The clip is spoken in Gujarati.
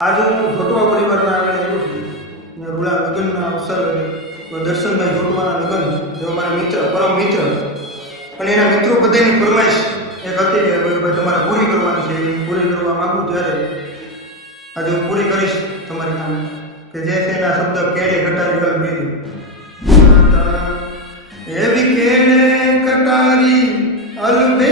આજે હું જોટવા પરિવારના આગળ આવ્યો છું ને રૂડા લગ્નના અવસર દર્શનભાઈ જોટવાના લગ્ન છે. તેઓ મારા મિત્ર, પરમ મિત્ર, અને એના મિત્રો બધાની ફરમાઈશ એક હતી કે ભાઈ તમારે પૂરી કરવાની છે. એ પૂરી કરવા માગું ત્યારે આજે હું પૂરી કરીશ તમારી સામે, કે જે છે એના શબ્દ કેળે કટારી ગલ બીજું એવી કેળે કટારી અલબે